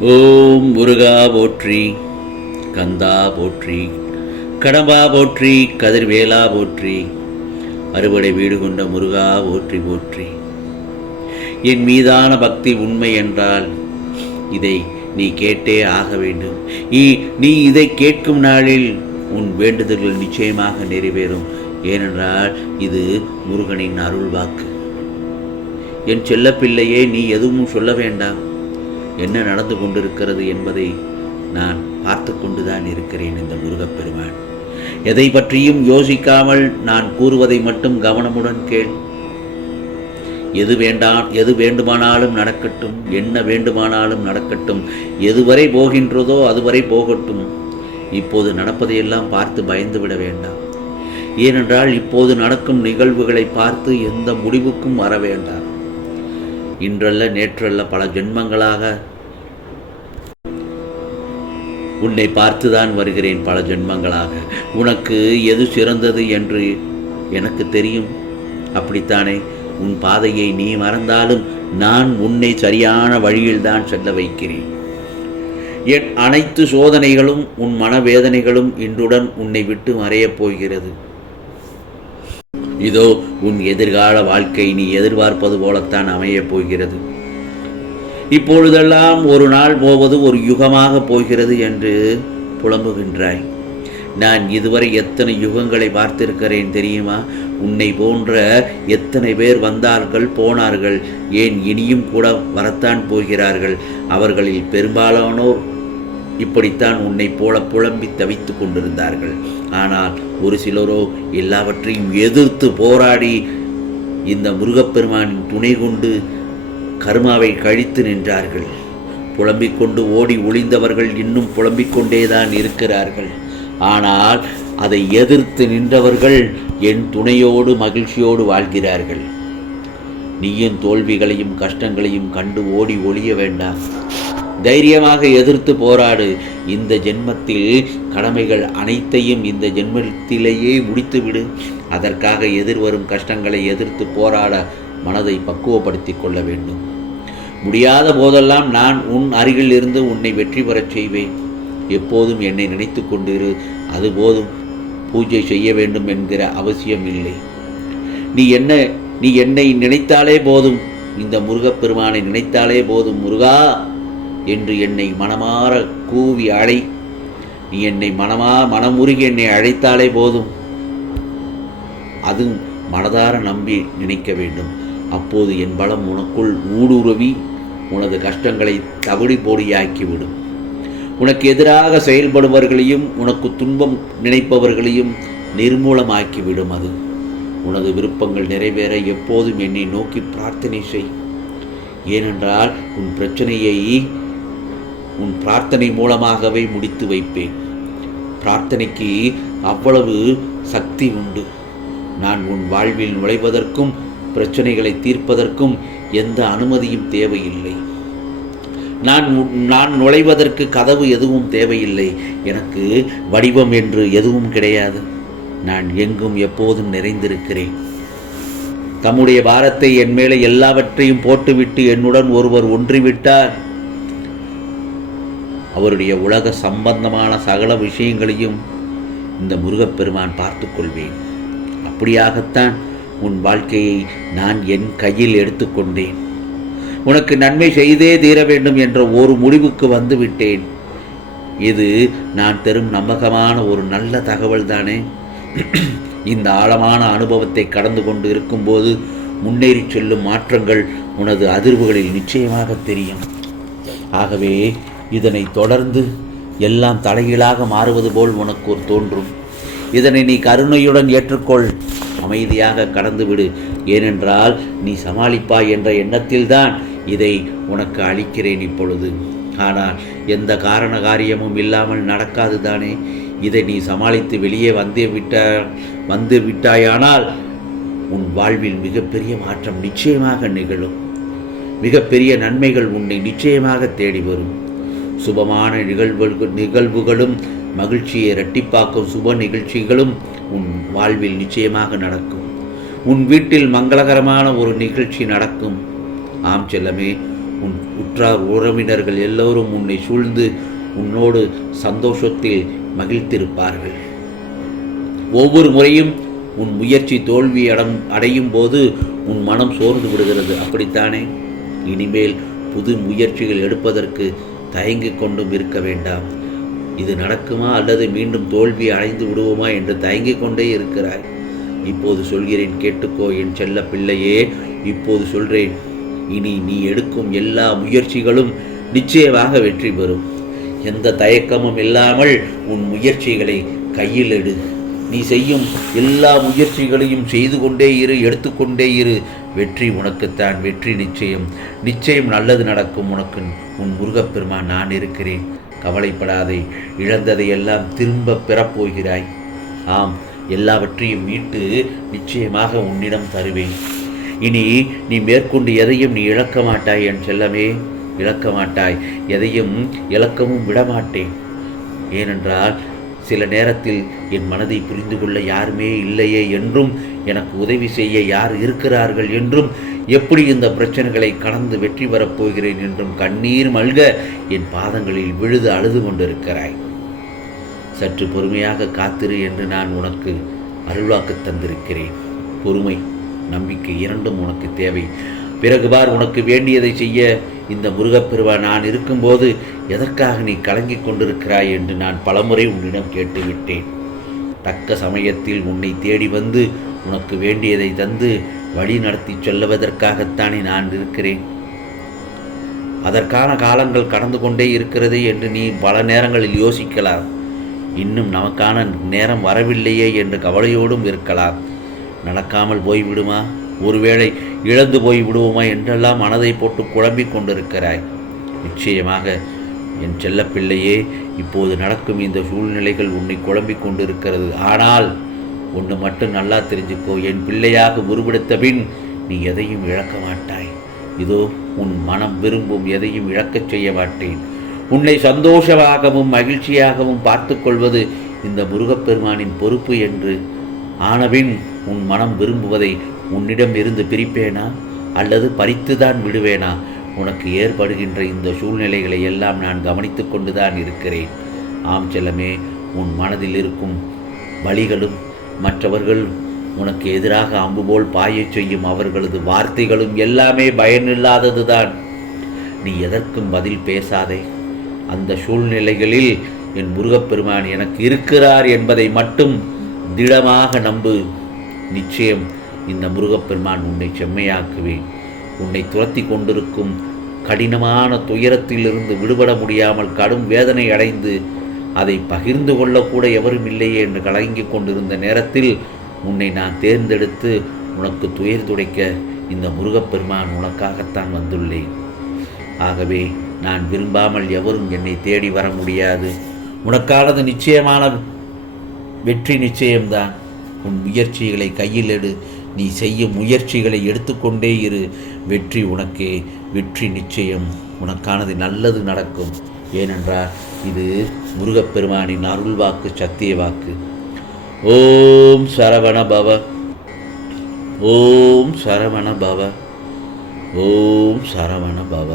ஓம் முருகா போற்றி கந்தா போற்றி கடம்பா போற்றி கதிர்வேலா போற்றி அறுவடை வீடு கொண்ட முருகா போற்றி போற்றி. என் மீதான பக்தி உண்மை என்றால் இதை நீ கேட்டே ஆக வேண்டும். நீ- நீ இதை கேட்கும் நாளில் உன் வேண்டுதல்கள் நிச்சயமாக நிறைவேறும். ஏனென்றால் இது முருகனின் அருள் வாக்கு என் செல்லப்பிள்ளையே நீ எதுவும் சொல்ல வேண்டாம். என்ன நடந்து கொண்டிருக்கிறது என்பதை நான் பார்த்து கொண்டுதான் இருக்கிறேன் இந்த முருகப்பெருமான். எதை பற்றியும் யோசிக்காமல் நான் கூறுவதை மட்டும் கவனமுடன் கேள். எது வேண்டாம் எது வேண்டுமானாலும் நடக்கட்டும் என்ன வேண்டுமானாலும் நடக்கட்டும் எதுவரை போகின்றதோ அதுவரை போகட்டும். இப்போது நடப்பதையெல்லாம் பார்த்து பயந்து விட வேண்டாம். ஏனென்றால் இப்போது நடக்கும் நிகழ்வுகளை பார்த்து எந்த முடிவுக்கும் வர வேண்டாம். இன்றல்ல நேற்றல்ல பல ஜென்மங்களாக உன்னை பார்த்துதான் வருகிறேன் பல ஜென்மங்களாக. உனக்கு எது சிறந்தது என்று எனக்கு தெரியும். அப்படித்தானே? உன் பாதையை நீ மறந்தாலும் நான் உன்னை சரியான வழியில்தான் செல்ல வைக்கிறேன். என் அனைத்து சோதனைகளும் உன் மனவேதனைகளும் இன்றுடன் உன்னை விட்டு மறையப் போகிறது. இதோ உன் எதிர்கால வாழ்க்கை நீ எதிர்பார்ப்பது போலத்தான் அமையப் போகிறது. இப்பொழுதெல்லாம் ஒரு நாள் போவது ஒரு யுகமாக போகிறது என்று புலம்புகின்றாய். நான் இதுவரை எத்தனை யுகங்களை பார்த்திருக்கிறேன் தெரியுமா? உன்னை போன்ற எத்தனை பேர் வந்தார்கள் போனார்கள் ஏன் இனியும் கூட வரத்தான் போகிறார்கள்? அவர்களில் பெரும்பாலானோர் இப்படித்தான் உன்னைப் போல புலம்பி தவித்துக் கொண்டிருந்தார்கள். ஆனால் ஒரு சிலரோ எல்லாவற்றையும் எதிர்த்து போராடி இந்த முருகப்பெருமானின் துணை கொண்டு கர்மாவை கழித்து நின்றார்கள். புலம்பிக் கொண்டு ஓடி ஒளிந்தவர்கள் இன்னும் புலம்பிக் கொண்டேதான் இருக்கிறார்கள். ஆனால் அதை எதிர்த்து நின்றவர்கள் என் துணையோடு மகிழ்ச்சியோடு வாழ்கிறார்கள். நீயும் தோல்விகளையும் கஷ்டங்களையும் கண்டு ஓடி ஒளிய வேண்டாம். தைரியமாக எதிர்த்து போராடு. இந்த ஜென்மத்தில் கடமைகள் அனைத்தையும் இந்த ஜென்மத்திலேயே முடித்துவிடு. அதற்காக எதிர்வரும் கஷ்டங்களை எதிர்த்து போராட மனதை பக்குவப்படுத்தி கொள்ள வேண்டும். முடியாத போதெல்லாம் நான் உன் அருகில் இருந்து உன்னை வெற்றி பெறச் செய்வேன். எப்போதும் என்னை நினைத்து கொண்டிரு. அது போதும். பூஜை செய்ய வேண்டும் என்கிற அவசியம் இல்லை. நீ என்ன நீ என்னை நினைத்தாலே போதும். இந்த முருகப்பெருமானை நினைத்தாலே போதும் முருகா. என்று என்னை மனமாற கூவி அழை. நீ என்னை மனமா மனமுருகி என்னை அழைத்தாலே போதும். அதுவும் மனதார நம்பி நினைக்க வேண்டும். அப்போது என் பலம் உனக்குள் ஊடுருவி உனது கஷ்டங்களை தவிடி போடியாக்கிவிடும். உனக்கு எதிராக செயல்படுபவர்களையும் உனக்கு துன்பம் நினைப்பவர்களையும் நிர்மூலமாக்கிவிடும் அது. உனது விருப்பங்கள் நிறைவேற எப்போதும் என்னை நோக்கி பிரார்த்தனை செய். ஏனென்றால் உன் பிரச்சனையை உன் பிரார்த்தனை மூலமாகவே முடித்து வைப்பேன். பிரார்த்தனைக்கு அவ்வளவு சக்தி உண்டு. நான் உன் வாழ்வில் நுழைவதற்கும் பிரச்சனைகளை தீர்ப்பதற்கும் எந்த அனுமதியும் தேவையில்லை. நான் நான் நுழைவதற்கு கதவு எதுவும் தேவையில்லை. எனக்கு வடிவம் என்று எதுவும் கிடையாது. நான் எங்கும் எப்போதும் நிறைந்திருக்கிறேன். தம்முடைய பாரத்தை என் மேலே எல்லாவற்றையும் போட்டுவிட்டு என்னுடன் ஒருவர் ஒன்றிவிட்டார். அவருடைய உலக சம்பந்தமான சகல விஷயங்களையும் இந்த முருகப்பெருமான் பார்த்து கொள்வேன் அப்படியாகத்தான் உன் வாழ்க்கையை நான் என் கையில் எடுத்துக்கொண்டேன். உனக்கு நன்மை செய்தே தீர வேண்டும் என்ற ஒரு முடிவுக்கு வந்து விட்டேன் இது நான் தரும் நம்பகமான ஒரு நல்ல தகவல் தானே இந்த ஆழமான அனுபவத்தை கடந்து கொண்டு இருக்கும்போது முன்னேறி செல்லும் மாற்றங்கள் உனது அதிர்வுகளில் நிச்சயமாக தெரியும். ஆகவே இதனை தொடர்ந்து எல்லாம் தலைகீழாக மாறுவது போல் உனக்கு ஒரு தோன்றும். இதனை நீ கருணையுடன் ஏற்றுக்கொள். அமைதியாக கடந்துவிடு. ஏனென்றால் நீ சமாளிப்பாய் என்ற எண்ணத்தில்தான் இதை உனக்கு அளிக்கிறேன் இப்பொழுது. ஆனால் எந்த காரண காரியமும் இல்லாமல் நடக்காது தானே? இதை நீ சமாளித்து வெளியே வந்து விட்ட வந்து விட்டாயானால் உன் வாழ்வில் மிகப்பெரிய மாற்றம் நிச்சயமாக நிகழும். மிகப்பெரிய நன்மைகள் உன்னை நிச்சயமாக தேடி வரும். சுபமான நிகழ்வுகள் நிகழ்வுகளும் மகிழ்ச்சியை இரட்டிப்பாக்கும் சுப நிகழ்ச்சிகளும் உன் வாழ்வில் நிச்சயமாக நடக்கும். உன் வீட்டில் மங்களகரமான ஒரு நிகழ்ச்சி நடக்கும். ஆம் செல்லமே உன் உற்றார் உறவினர்கள் எல்லோரும் உன்னை சூழ்ந்து உன்னோடு சந்தோஷத்தில் மகிழ்த்திருப்பார்கள் ஒவ்வொரு முறையும் உன் முயற்சி தோல்வி அடம் அடையும் போது உன் மனம் சோர்ந்து விடுகிறது. அப்படித்தானே? இனிமேல் புது முயற்சிகள் எடுப்பதற்கு தயங்கிக் கொண்டும் இருக்க வேண்டாம். இது நடக்குமா அல்லது மீண்டும் தோல்வி அடைந்து விடுவோமா என்று தயங்கிக் கொண்டே இருக்கிறாய். இப்போது சொல்கிறேன் கேட்டுக்கோ என் செல்ல பிள்ளையே இப்போது சொல்கிறேன் இனி நீ எடுக்கும் எல்லா முயற்சிகளும் நிச்சயமாக வெற்றி பெறும். எந்த தயக்கமும் இல்லாமல் உன் முயற்சிகளை கையில் எடு. நீ செய்யும் எல்லா முயற்சிகளையும் செய்து கொண்டே இரு எடுத்துக்கொண்டே இரு. வெற்றி உனக்குத்தான் வெற்றி நிச்சயம். நிச்சயம் நல்லது நடக்கும் உனக்கு. உன் முருகப்பெருமான் நான் இருக்கிறேன். கவலைப்படாதே இழந்ததை எல்லாம் திரும்ப பெறப்போகிறாய். ஆம் எல்லாவற்றையும் மீட்டு நிச்சயமாக உன்னிடம் தருவேன். இனி நீ மேற்கொண்டு எதையும் நீ இழக்க மாட்டாய் என் செல்லமே. இழக்க மாட்டாய். எதையும் இழக்கவும் விடமாட்டேன். ஏனென்றால் சில நேரத்தில் என் மனதை புரிந்து கொள்ள யாருமே இல்லையே என்றும் எனக்கு உதவி செய்ய யார் இருக்கிறார்கள் என்றும் எப்படி இந்த பிரச்சனைகளை கடந்து வெற்றி பெறப் போகிறேன் என்றும் கண்ணீர் மல்க என் பாதங்களில் விழுது அழுது கொண்டிருக்கிறாய். சற்று பொறுமையாக காத்திரு என்று நான் உனக்கு அருள்வாக்கு தந்திருக்கிறேன். பொறுமை நம்பிக்கை இரண்டும் உனக்கு தேவை. பிறகு பார் உனக்கு வேண்டியதை செய்ய இந்த முருகப்பெருவா நான் இருக்கும்போது எதற்காக நீ கலங்கிக் கொண்டிருக்கிறாய் என்று நான் பலமுறை உன்னிடம் கேட்டுவிட்டேன். தக்க சமயத்தில் உன்னை தேடி வந்து உனக்கு வேண்டியதை தந்து வழி நடத்தி சொல்லுவதற்காகத்தானே நான் இருக்கிறேன். அதற்கான காலங்கள் கடந்து கொண்டே இருக்கிறது என்று நீ பல நேரங்களில் யோசிக்கலாம். இன்னும் நமக்கான நேரம் வரவில்லையே என்று கவலையோடும் இருக்கலாம். நடக்காமல் போய்விடுமா? ஒருவேளை இழந்து போய் விடுவோமா என்றெல்லாம் மனதை போட்டு குழம்பிக் கொண்டிருக்கிறாய். நிச்சயமாக என் செல்லப்பிள்ளையே இப்போது நடக்கும் இந்த சூழ்நிலைகள் உன்னை குழம்பிக் கொண்டிருக்கிறது. ஆனால் ஒன்று மட்டும் நல்லா தெரிஞ்சுக்கோ என் பிள்ளையாக உருவெடுத்த பின் நீ எதையும் இழக்க மாட்டாய். இதோ உன் மனம் விரும்பும் எதையும் இழக்கச் செய்ய மாட்டேன். உன்னை சந்தோஷமாகவும் மகிழ்ச்சியாகவும் பார்த்து கொள்வது இந்த முருகப்பெருமானின் பொறுப்பு என்று. ஆனபின் உன் மனம் விரும்புவதை உன்னிடம் இருந்து பிரிப்பேனா? அல்லது பறித்துதான் விடுவேனா? உனக்கு ஏற்படுகின்ற இந்த சூழ்நிலைகளை எல்லாம் நான் கவனித்து கொண்டுதான் இருக்கிறேன். ஆம் செல்லமே உன் மனதில் இருக்கும் வழிகளும் மற்றவர்கள் உனக்கு எதிராக அம்பு போல் பாயச் செய்யும் அவர்களது வார்த்தைகளும் எல்லாமே பயனில்லாததுதான். நீ எதற்கும் பதில் பேசாதே. அந்த சூழ்நிலைகளில் என் முருகப்பெருமான் எனக்கு இருக்கிறார் என்பதை மட்டும் திடமாக நம்பு. நிச்சயம் இந்த முருகப்பெருமான் உன்னை செம்மையாக்குவேன். உன்னை துரத்தி கொண்டிருக்கும் கடினமான துயரத்திலிருந்து விடுபட முடியாமல் கடும் வேதனை அடைந்து அதை பகிர்ந்து கொள்ளக்கூட எவரும் இல்லையே என்று கலங்கிக் கொண்டிருந்த நேரத்தில் உன்னை நான் தேர்ந்தெடுத்து உனக்கு துயர் துடைக்க இந்த முருகப்பெருமான் உனக்காகத்தான் வந்துள்ளேன். ஆகவே நான் விரும்பாமல் எவரும் என்னை தேடி வர முடியாது. உனக்கானது நிச்சயமான வெற்றி நிச்சயம்தான். உன் முயற்சிகளை கையில் எடு. நீ செய்யும் முயற்சிகளை எடுத்துக்கொண்டே இரு. வெற்றி உனக்கே வெற்றி நிச்சயம். உனக்கானது நல்லது நடக்கும். ஏனென்றால் இது முருகப்பெருமானின் அருள் வாக்கு சத்திய வாக்கு. ஓம் சரவண பவ ஓம் சரவண பவ ஓம் சரவண பவ